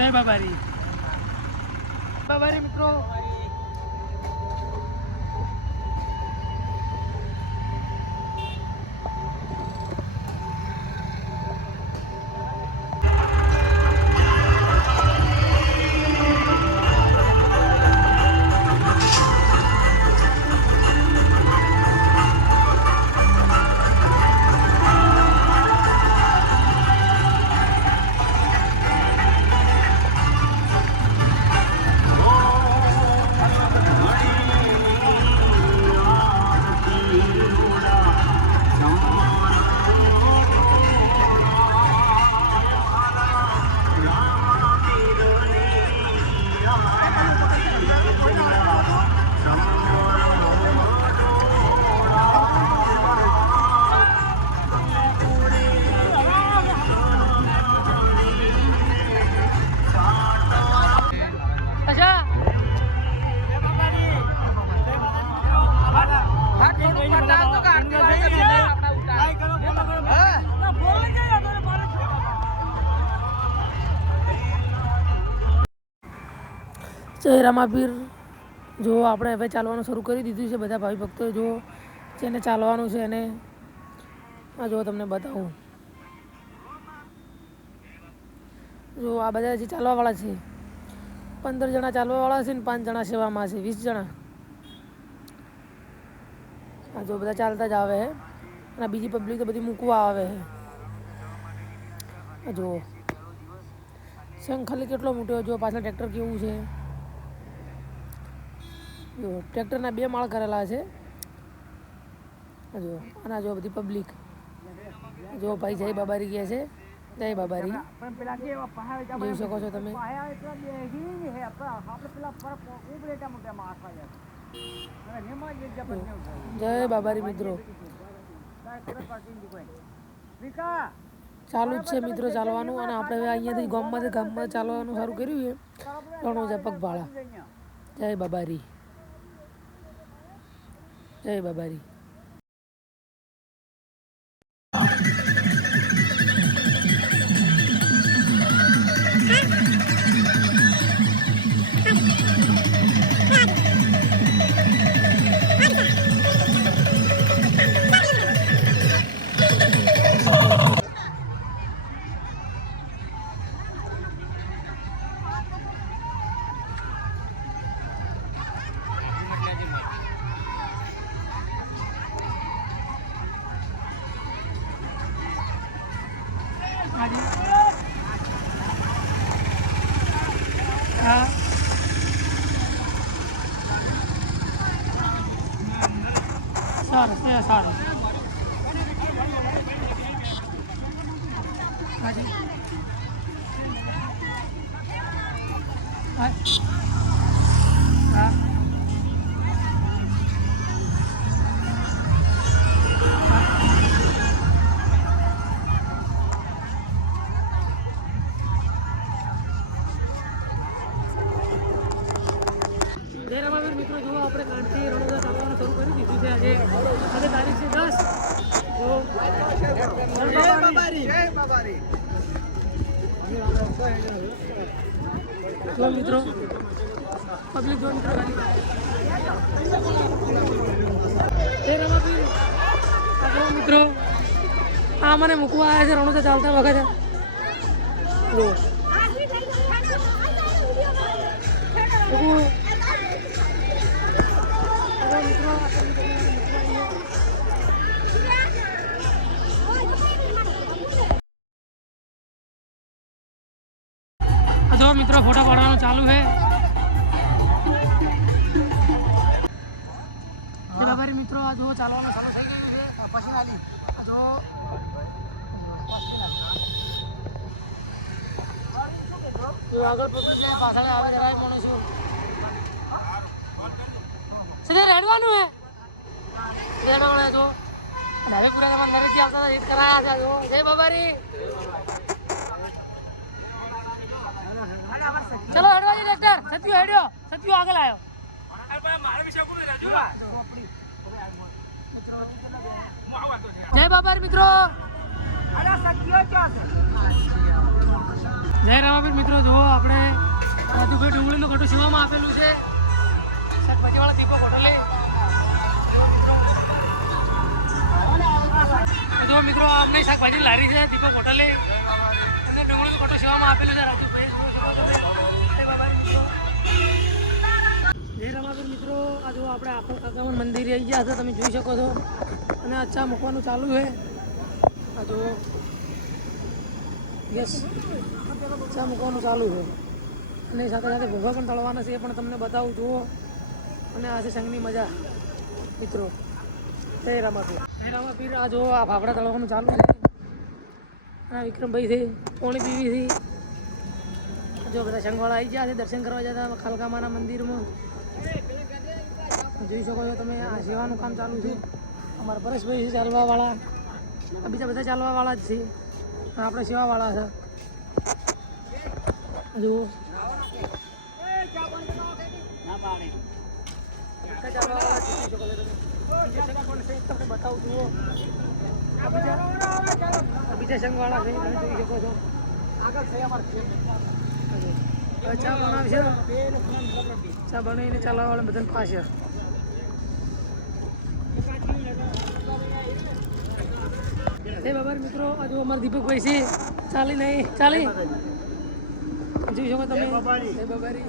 જય બાબારી મિત્રો. જય રામાપીર. જો આપણે હવે ચાલવાનું શરૂ કરી દીધું છે. બધા ભાવિ ભક્તો જો જેને ચાલવાનું છે એને જો તમને બતાવું. જો આ બધા જે ચાલવાવાળા છે 15 જણા ચાલવાવાળા છે ને 5 જણા સેવામાં છે, 20 જણા. આ જો બધા ચાલતા જ આવે અને બીજી પબ્લિક તો બધી મૂકવા આવે છે. જો સંઘ ખાલી કેટલો મોટો, જો પાછળ ટ્રેક્ટર કેવું છે. જો ટ્રેક્ટરના 2 માળ કરેલા છે. જો અને જો બધી પબ્લિક. જો ભાઈ જય બાબારી કહે છે. જય બાબારી જોઈ શકો છો તમે. જય બાબારી મિત્રો. ચાલુ જ છે મિત્રો ચાલવાનું. અને આપણે હવે અહીંયાથી ગામમાં ચાલવાનું શરૂ કર્યું છે. ઘણું છે પગપાળા. જય બાબારી જય બાબારી. સારું સારું. મિત્રો જુઓ આપણે કાંઠી રણોદા ચાલવાનું શરૂ કરી દીધું છે. આજે તારીખ છે 10. જો મિત્રો પબ્લિક જો મિત્રો મિત્રો આ મને મૂકવા આવ્યા છે રણોદા ચાલતા વખતે. જો મિત્રો ફોટો પાડવાનું ચાલુ છે. બાબારી મિત્રો આ જો ચાલવાનું ચાલુ થઈ ગયું છે. પછી નાલી જો આગળ પકડી છે, પાછળ આવે જરાય પણ છું સીધે રેડવાનું હે રેડવાના જો. અને હવે પૂરા તમારા ઘરેથી આવતા હતા એ કરાયા હતા. જો જય બાબારી. ચલો હેડવાજી ટ્રેક્ટર. સત્યુ હેડ્યો. સત્યુ આગળ આવ્યો. જય બાબારી મિત્રો. જય રામાપીર મિત્રો, જુઓ આપણે રાજુભાઈ ડુંગળીનું કટું સેવામાં આપેલું છે શાકભાજીવાળા દીપક હોટલે. જો મિત્રો આપણે શાકભાજી લારી છે દીપક હોટલે અને ડુંગળીનું કટું સેવામાં આપેલું છે રાજુભાઈ. જય રામાપીર મિત્રો, આ જો આપણે આગમન મંદિર આવી ગયા છે, તમે જોઈ શકો છો. અને અચ્છા મૂકવાનું ચાલુ છે. આ જો ગેસ અચ્છા મૂકવાનું ચાલુ છે અને સાથે સાથે ભોગા પણ તળવાના છે, એ પણ તમને બતાવું. જુઓ. અને આ છે સંઘની મજા મિત્રો. જય રામાપીર. જય રામાપીર. આ જો આ ફાફડા તળવાનું ચાલુ છે. આ વિક્રમભાઈ છે, પોણી પીવી છે. જો બધા સંઘવાળા આવી ગયા છે દર્શન કરવા જતા ખાલકામાના મંદિરમાં. જોઈ શકો છો તમે. આ સેવાનું કામ ચાલુ છે. અમારા પરેશભાઈ છે ચાલવાવાળા. આ બીજા બધા ચાલવાવાળા જ છે. આપણે સેવાવાળા છે. જુઓ તમને બતાવું. જુઓ બીજા સંઘવાળા છે, તમે જોઈ શકો છો. ચા બનાવશે, ચા બનાવીને ચાલવાવાળા બધાને પાસે. હે બાબા મિત્રો, આ જો અમારા દીપકભાઈ છે. ચાલી નહીં ચાલી જોઈ શકો તમે. હે બાબારી.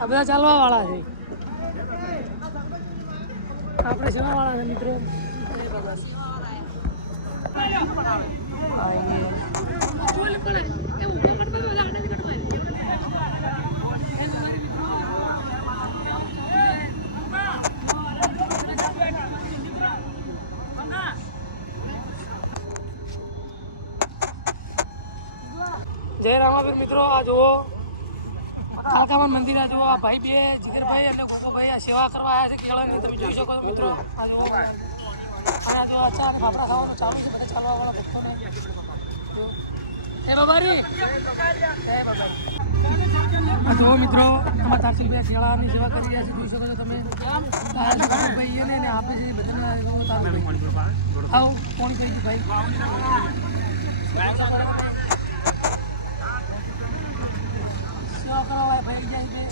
આ બધા ચાલવાવાળા છે, આપણે સેવાવાળા છે મિત્રો. જય રામાપીર મિત્રો, આ જુઓ કાલકામાન મંદિર. આ જુઓ આ ભાઈ બે જીગરભાઈ અને ગુગુભાઈ આ સેવા કરવા આવ્યા છે કેળાની, તમે જોઈ શકો છો મિત્રો. આ જુઓ આ જો અચ્છા અને ફાફડા ખાવાનું ચાલુ છે બધા ચાલવાવાળા ભક્તોને. હે બાબારી. હે બાબારી. આ જુઓ મિત્રો અમારા તારસિંહભાઈ કેળાની સેવા કરી રહ્યા છે, જોઈ શકો છો તમે. ભાઈ એને આપે છે બધાને. આવો કોણ કહી ભાઈ સેવા કરવા ભાઈ જાય છે.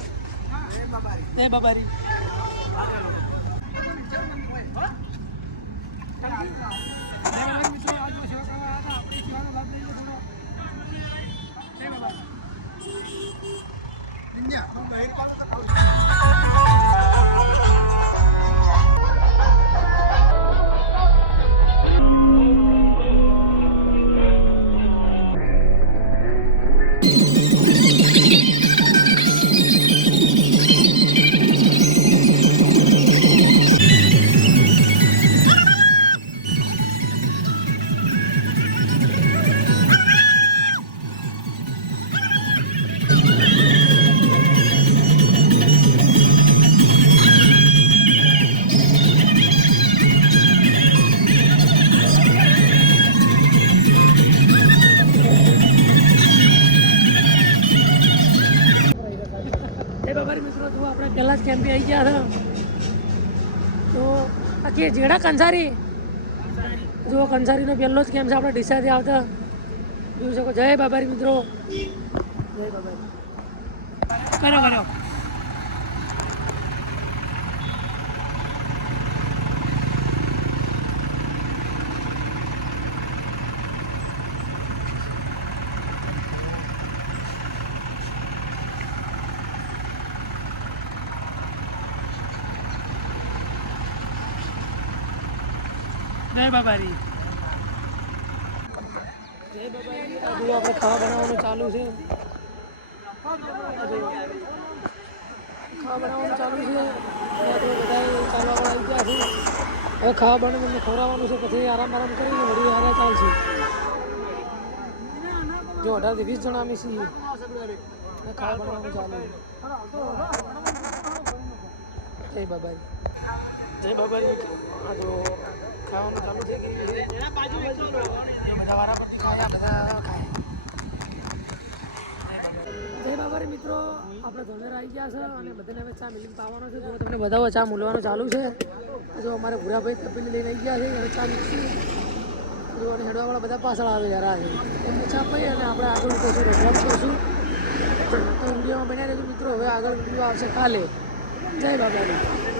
જય બાબારી. મિત્રો આ જો સેવા કરવા આવ્યા આપણે સેવાનો લાભ લઈએ થોડો. જય બાબારી. મિત્રો જો આપણે પહેલાં જ કેમ્પે આવી ગયા હતા. તો આ કે જેડા કંસારી, જો કંસારીનો પહેલો જ કેમ્પ છે આપણે ડીસાથી આવતા. જોઈ શકો. જય બાબારી મિત્રો. જય બાબારી. કરો કરો. જય બાબારી. જય બાબારી. આપણે ખાવા બનાવવાનું ચાલુ છે. ખાવા બનાવવાનું ચાલુ છે. બધા ચાલવાવાળા આવી ગયા છે. હવે ખાવા બનાવીને ખવડાવવાનું છે, પછી આરામ કરીને વળી હારા ચાલશે. જો 18 થી 20 જણા અમે છીએ. ખાવા બનાવવાનું ચાલુ. જય બાબારી. જય બાબારી. આ જો ખાવાનું ચાલુ થઈ ગયું છે. બધા વારાફરતી ખાયા, બધા ખાય. જય બાબારી મિત્રો, આપણે ધોળેર આવી ગયા છે અને બધાને હવે ચા મિલિંગ પાવાનો છે. જો તમને બધા ચા મૂલવાનું ચાલુ છે. જો અમારે ભૂરાભાઈ તપેલી લઈને આવી ગયા છે, હવે ચા મૂકશું. જો અને હેડવાવાળા બધા પાછળ આવે યાર આજે એમને ચા પી અને આપણે આગળ ઉઠીશું રજવાડ કરશું તો વિડીયોમાં બન્યા રહેજો મિત્રો. હવે આગળ વિડીયો આવશે કાલે. જય બાબાજી.